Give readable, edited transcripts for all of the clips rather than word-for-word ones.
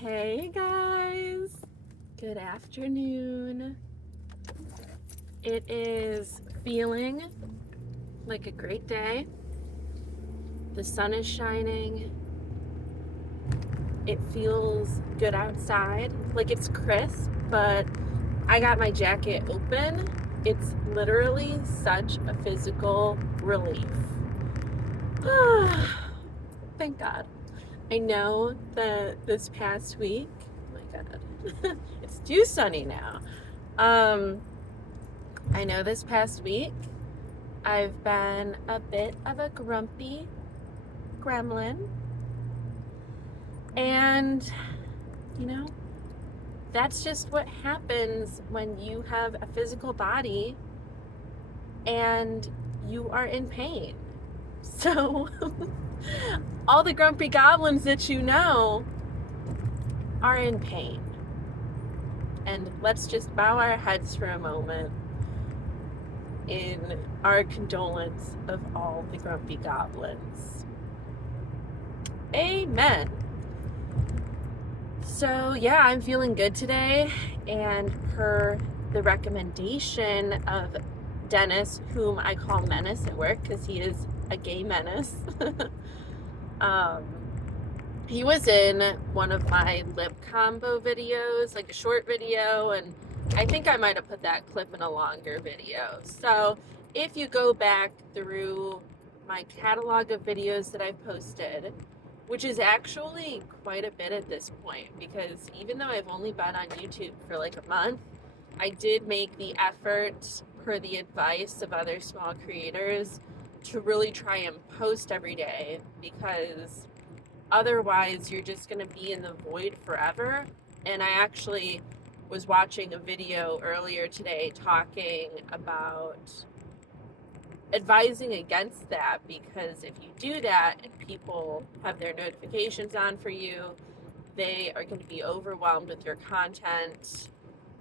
Hey guys, good afternoon. It is feeling like a great day. The sun is shining. It feels good outside. Like it's crisp, but I got my jacket open. It's literally such a physical relief. Thank God. I know that this past week, oh my God, it's too sunny now. Um, I know this past week I've been a bit of a grumpy gremlin, and you know, that's just what happens when you have a physical body and you are in pain. So, all the grumpy goblins that you know are in pain. And let's just bow our heads for a moment in our condolence of all the grumpy goblins. Amen. So, yeah, I'm feeling good today, and per the recommendation of Dennis, whom I call Menace at work because he is a gay menace, he was in one of my lip combo videos, like a short video, and I think I might have put that clip in a longer video. So if you go back through my catalog of videos that I've posted, which is actually quite a bit at this point, because even though I've only been on YouTube for like a month, I did make the effort, per the advice of other small creators, to really try and post every day, because otherwise you're just going to be in the void forever. And I actually was watching a video earlier today talking about advising against that, because if you do that and people have their notifications on for you, they are going to be overwhelmed with your content,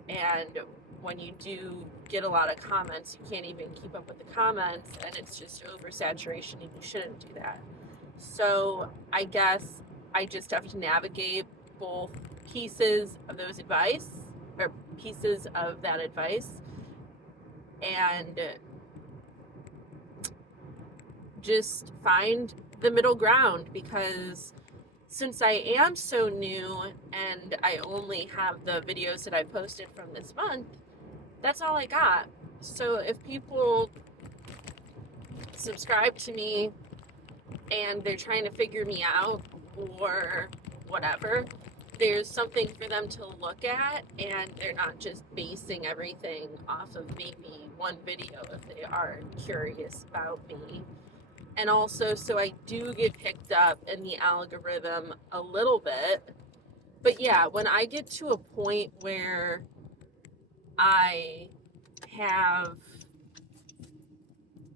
and when you do get a lot of comments, you can't even keep up with the comments, and it's just oversaturation, and you shouldn't do that. So I guess I just have to navigate both pieces of those advice, or pieces of that advice, and just find the middle ground, because since I am so new and I only have the videos that I posted from this month, that's all I got. So if people subscribe to me and they're trying to figure me out or whatever, there's something for them to look at, and they're not just basing everything off of maybe one video if they are curious about me. And also, so I do get picked up in the algorithm a little bit. But yeah, when I get to a point where I have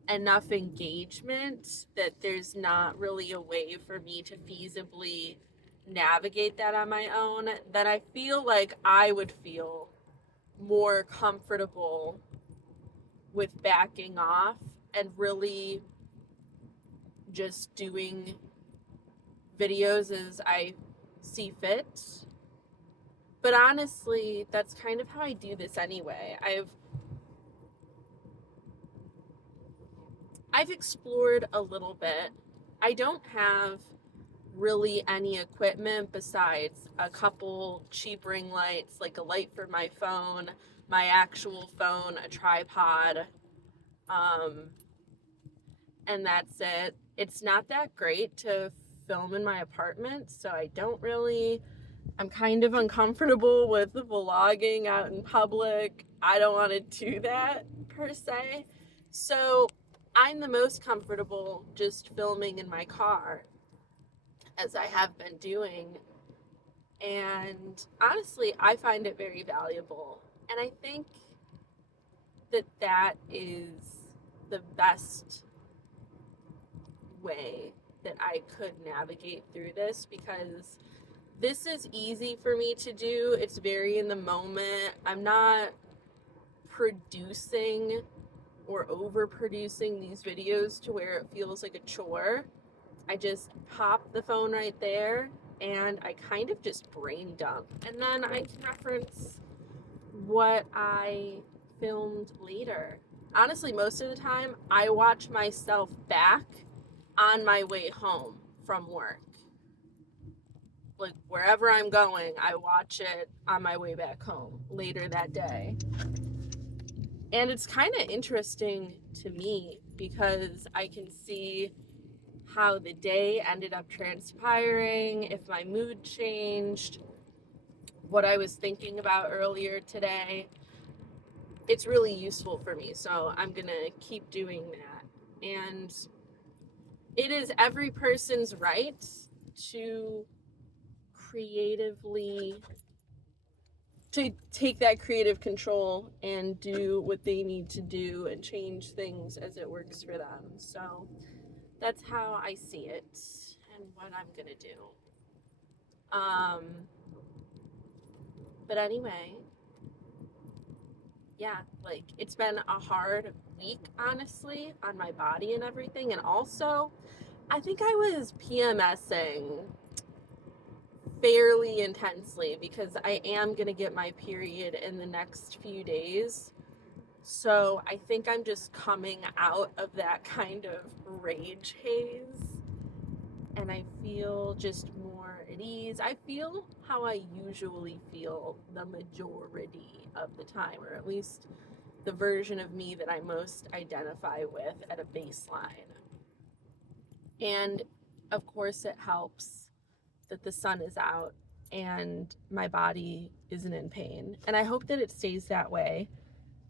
enough engagement that there's not really a way for me to feasibly navigate that on my own, then I feel like I would feel more comfortable with backing off and really just doing videos as I see fit. But honestly, that's kind of how I do this anyway. I've explored a little bit. I don't have really any equipment besides a couple cheap ring lights, like a light for my phone, my actual phone, a tripod, and that's it. It's not that great to film in my apartment, so I'm kind of uncomfortable with vlogging out in public. I don't want to do that per se. So I'm the most comfortable just filming in my car, as I have been doing. And honestly, I find it very valuable. And I think that that is the best way that I could navigate through this, because this is easy for me to do. It's very in the moment. I'm not producing or overproducing these videos to where it feels like a chore. I just pop the phone right there and I kind of just brain dump. And then I can reference what I filmed later. Honestly, most of the time, I watch myself back on my way home from work. Like, wherever I'm going, I watch it on my way back home later that day. And it's kind of interesting to me because I can see how the day ended up transpiring, if my mood changed, what I was thinking about earlier today. It's really useful for me, so I'm gonna keep doing that. And it is every person's right to creatively to take that creative control and do what they need to do and change things as it works for them. So that's how I see it and what I'm gonna do. But anyway, yeah, like it's been a hard week, honestly, on my body and everything. And also, I think I was PMSing fairly intensely because I am going to get my period in the next few days. So I think I'm just coming out of that kind of rage haze. And I feel just more at ease. I feel how I usually feel the majority of the time, or at least the version of me that I most identify with at a baseline. And of course, it helps that the sun is out and my body isn't in pain. And I hope that it stays that way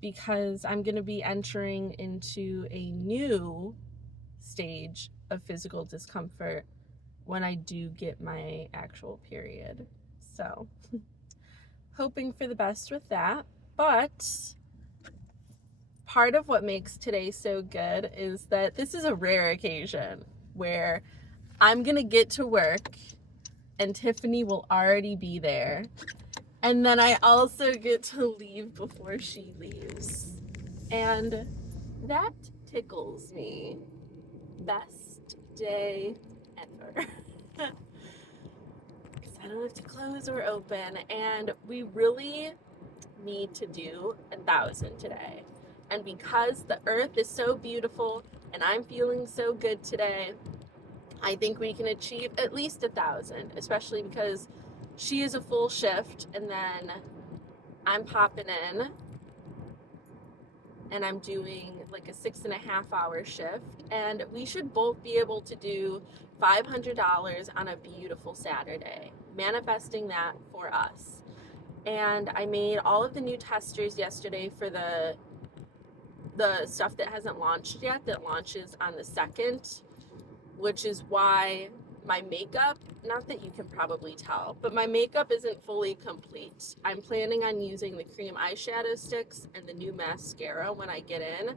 because I'm going to be entering into a new stage of physical discomfort when I do get my actual period. So, hoping for the best with that. But part of what makes today so good is that this is a rare occasion where I'm going to get to work and Tiffany will already be there. And then I also get to leave before she leaves. And that tickles me. Best day ever. Because I don't have to close or open. And we really need to do 1,000 today. And because the earth is so beautiful and I'm feeling so good today, I think we can achieve at least 1,000, especially because she is a full shift and then I'm popping in and I'm doing like a 6.5 hour shift, and we should both be able to do $500 on a beautiful Saturday, manifesting that for us. And I made all of the new testers yesterday for the stuff that hasn't launched yet, that launches on the 2nd, which is why my makeup, not that you can probably tell, but my makeup isn't fully complete. I'm planning on using the cream eyeshadow sticks and the new mascara when I get in,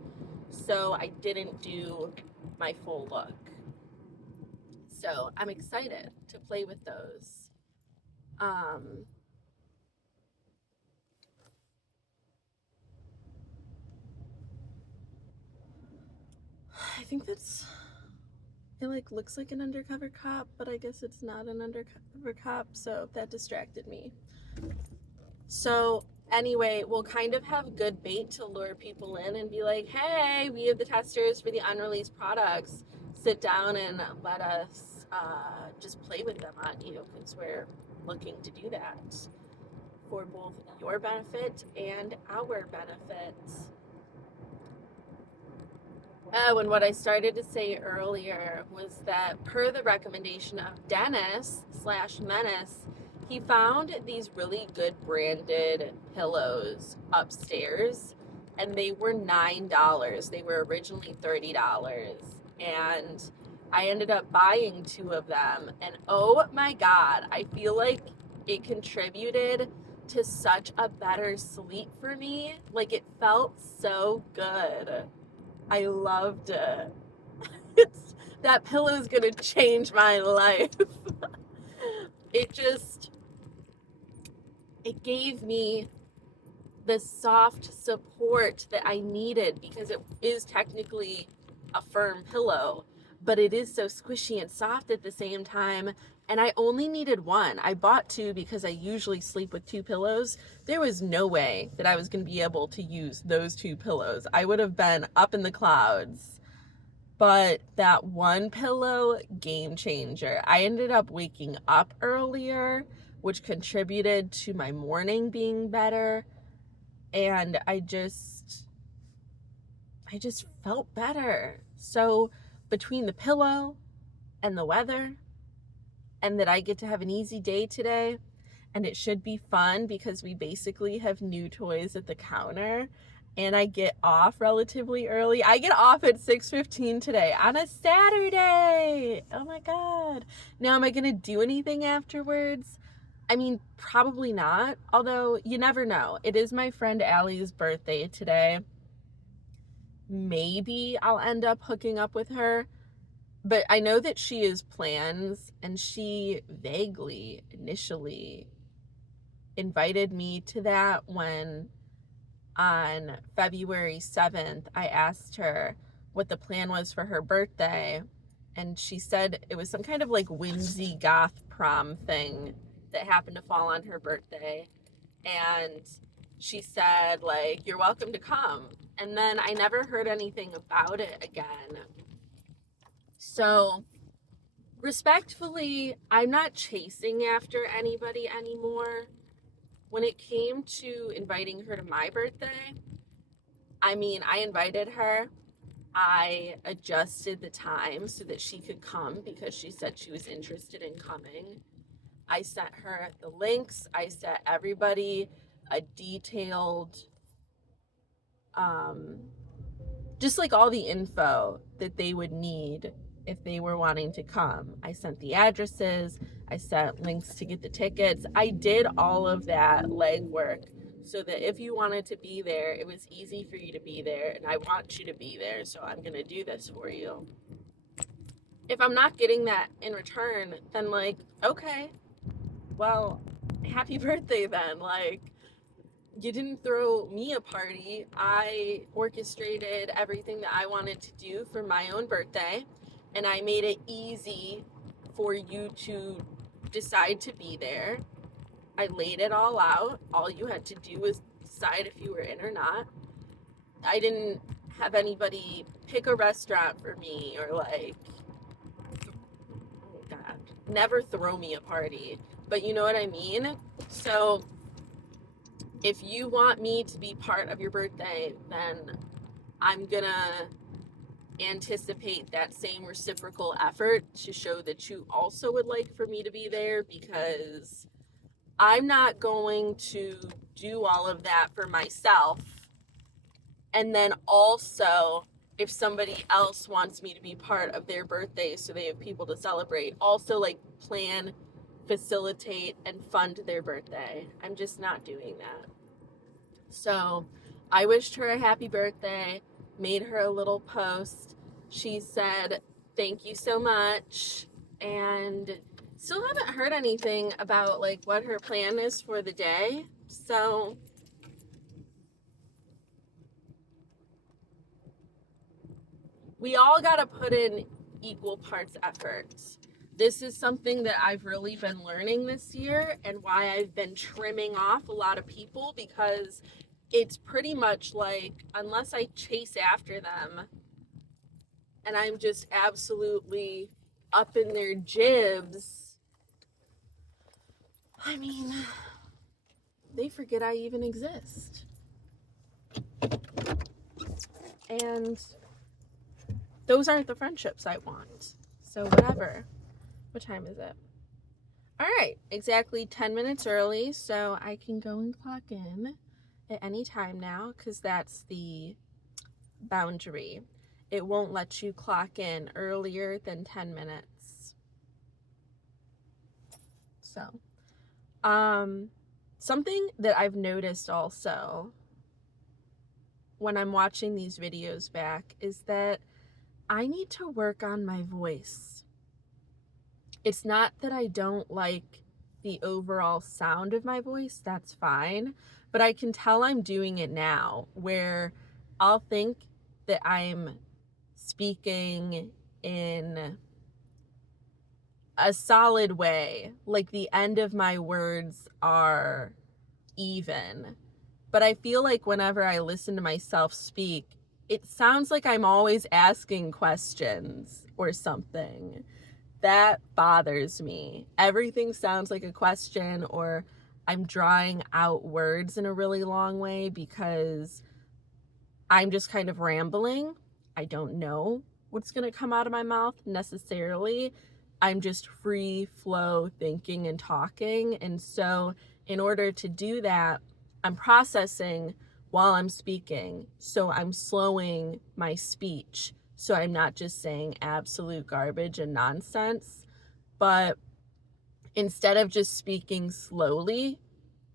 so I didn't do my full look. So I'm excited to play with those. I think that's... It like looks like an undercover cop, but I guess it's not an undercover cop, so that distracted me. So anyway, we'll kind of have good bait to lure people in and be like, hey, we have the testers for the unreleased products. Sit down and let us just play with them on you, because we're looking to do that for both your benefit and our benefit. Oh, and what I started to say earlier was that per the recommendation of Dennis/Menace, he found these really good branded pillows upstairs, and they were $9. They were originally $30. And I ended up buying 2 of them, and oh my God, I feel like it contributed to such a better sleep for me. Like, it felt so good. I loved it. That pillow is gonna change my life. It gave me the soft support that I needed, because it is technically a firm pillow, but it is so squishy and soft at the same time and I only needed one. I bought two because I usually sleep with two pillows. There was no way that I was going to be able to use those two pillows. I would have been up in the clouds. But that one pillow, game changer. I ended up waking up earlier, which contributed to my morning being better. And I just felt better. So between the pillow and the weather, and that I get to have an easy day today, and it should be fun because we basically have new toys at the counter, and I get off relatively early. I get off at 6:15 today on a Saturday. Oh my God. Now, am I going to do anything afterwards? I mean, probably not, although you never know. It is my friend Allie's birthday today. Maybe I'll end up hooking up with her. But I know that she has plans, and she vaguely initially invited me to that when on February 7th I asked her what the plan was for her birthday, and she said it was some kind of like whimsy goth prom thing that happened to fall on her birthday. And she said, like, you're welcome to come. And then I never heard anything about it again. So respectfully, I'm not chasing after anybody anymore. When it came to inviting her to my birthday, I mean, I invited her. I adjusted the time so that she could come because she said she was interested in coming. I sent her the links. I sent everybody a detailed, just like all the info that they would need if they were wanting to come. I sent the addresses. I sent links to get the tickets. I did all of that legwork so that if you wanted to be there, it was easy for you to be there, and I want you to be there, so I'm going to do this for you. If I'm not getting that in return, then like, okay, well, happy birthday then. Like, you didn't throw me a party. I orchestrated everything that I wanted to do for my own birthday, and I made it easy for you to decide to be there. I laid it all out. All you had to do was decide if you were in or not. I didn't have anybody pick a restaurant for me or like, oh God, never throw me a party. But you know what I mean? So if you want me to be part of your birthday, then I'm gonna anticipate that same reciprocal effort to show that you also would like for me to be there, because I'm not going to do all of that for myself. And then also, if somebody else wants me to be part of their birthday so they have people to celebrate, also like plan, facilitate, and fund their birthday. I'm just not doing that. So I wished her a happy birthday, made her a little post. She said, thank you so much. And still haven't heard anything about like what her plan is for the day. So we all got to put in equal parts effort. This is something that I've really been learning this year, and why I've been trimming off a lot of people, because it's pretty much like, unless I chase after them and I'm just absolutely up in their jibs, I mean, they forget I even exist. And those aren't the friendships I want. So whatever. What time is it? All right, exactly 10 minutes early, so I can go and clock in at any time now, because that's the boundary. It won't let you clock in earlier than 10 minutes. So, something that I've noticed also when I'm watching these videos back is that I need to work on my voice. It's not that I don't like the overall sound of my voice, that's fine, but I can tell I'm doing it now, where I'll think that I'm speaking in a solid way. Like the end of my words are even. But I feel like whenever I listen to myself speak, it sounds like I'm always asking questions or something. That bothers me. Everything sounds like a question, or I'm drawing out words in a really long way because I'm just kind of rambling. I don't know what's going to come out of my mouth necessarily. I'm just free flow thinking and talking. And so, in order to do that, I'm processing while I'm speaking. So, I'm slowing my speech. So, I'm not just saying absolute garbage and nonsense, but instead of just speaking slowly,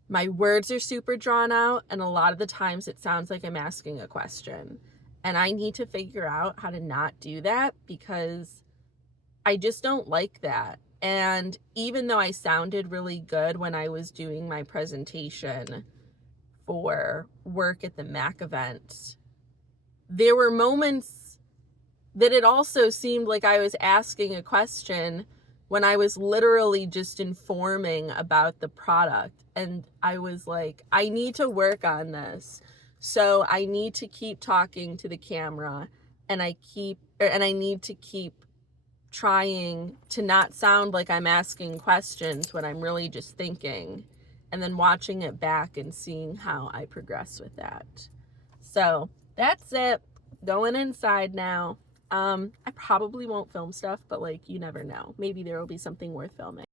my words are super drawn out, and a lot of the times it sounds like I'm asking a question. And I need to figure out how to not do that because I just don't like that. And even though I sounded really good when I was doing my presentation for work at the Mac event, there were moments that it also seemed like I was asking a question when I was literally just informing about the product. And I was like, I need to work on this. So I need to keep talking to the camera, and I need to keep trying to not sound like I'm asking questions when I'm really just thinking, and then watching it back and seeing how I progress with that. So that's it. Going inside now. I probably won't film stuff, but like, you never know. Maybe there will be something worth filming.